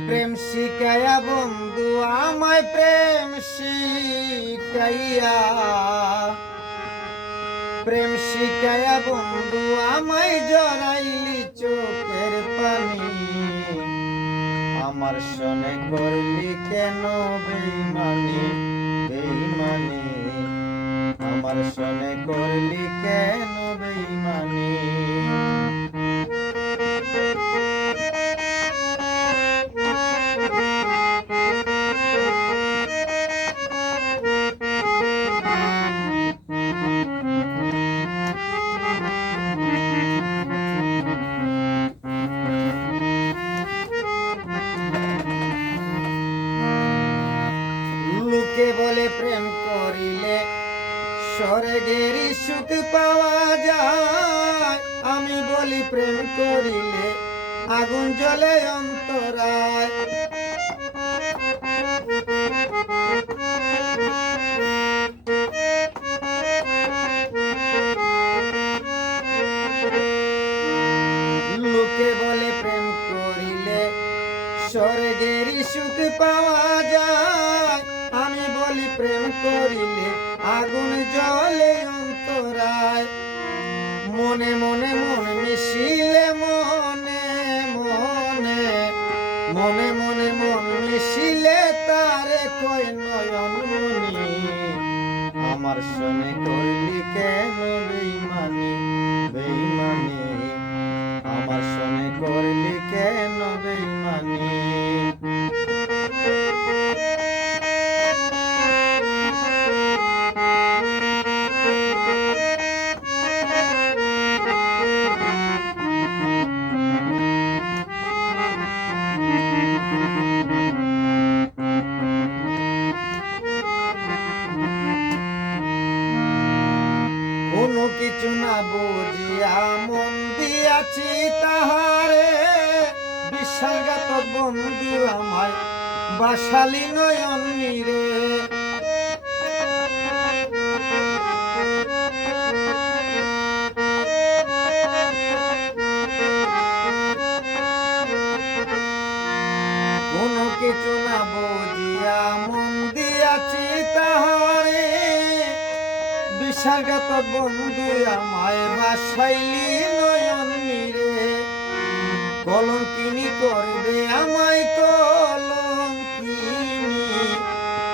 প্রেম শিখাইয়া বন্ধু আমায় প্রেম শিখাইয়া প্রেম শিখাইয়া বন্ধু আমায় জড়াইলি চোখের পানি আমার সনে করলি কেন বেইমানি বেইমানি আমার সনে করলি কেন বেইমানি লোকে বলে প্রেম করিলে স্বর্গের সুখ পাওয়া যায় আমি বলি প্রেম করিলে আগুন জ্বলে অন্তরায় লোকে বলে প্রেম করিলে স্বর্গের সুখ পাওয়া যায় আমি বলি প্রেম করিলে আগুন জ্বলে অন্তরায় মনে মনে মন মিশিলে মনে মনে মনে মনে মন মিশিলে তারে কই নয়ন মনি আমার সনে করলি কেন বেইমানি বেইমানি আমার সনে করলি কেন বেইমানি কোনো কিছু না বুঝিয়া মন দিয়াছি তাহারে বিশ্বাসঘাতক বন্ধু আমায় বাসালি নয়ন রে কোনো কিছু না বুঝিয়া মন দিয়াছি তাহারে বিশ্বাসঘাতক বন্ধু আমায় বাসাইলি নয়ন রে কলঙ্কিনী করবে আমায়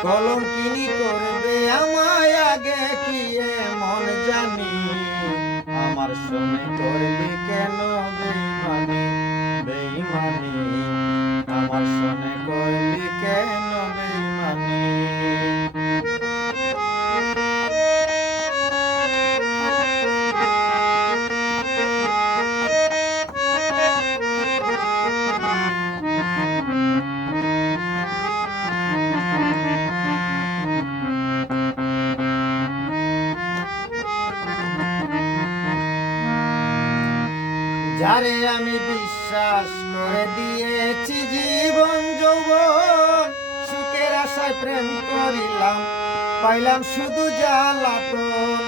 কলঙ্কিনী করবে আমায় আগে কি এমন জানি আমার সনে করলি কেন বেইমানি বেইমানি আমার সনে করলি কেন বেইমানি যারে আমি বিশ্বাস করে দিয়েছি জীবন যৌবন সুখের আশায় প্রেম করিলাম পাইলাম শুধু জ্বালাতন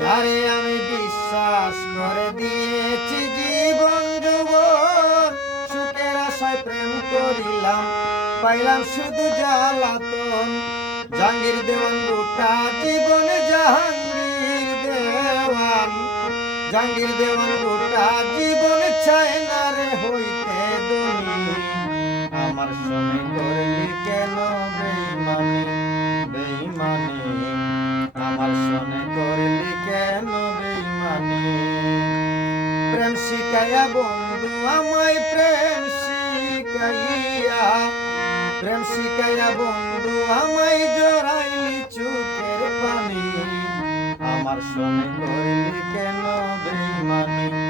যারে আমি বিশ্বাস করে দিয়েছি জীবন যৌবন সুখের আশায় প্রেম করিলাম পাইলাম শুধু জ্বালাতন জাহাঙ্গীর দেওয়ান গোটা জীবন জাহাঙ্গীর দেওয়ান গোটা জীবন চায় না রে হইতে দনি আমার সনে করলি কেন বেইমানি বেইমানি আমার সনে করলি কেন বেইমানি প্রেম শিখাইয়া বন্ধু আমায় প্রেম শিখাইয়া বন্ধু আমায় জড়াইলি চোখের পানি আমার সনে করলি কেন বেইমানি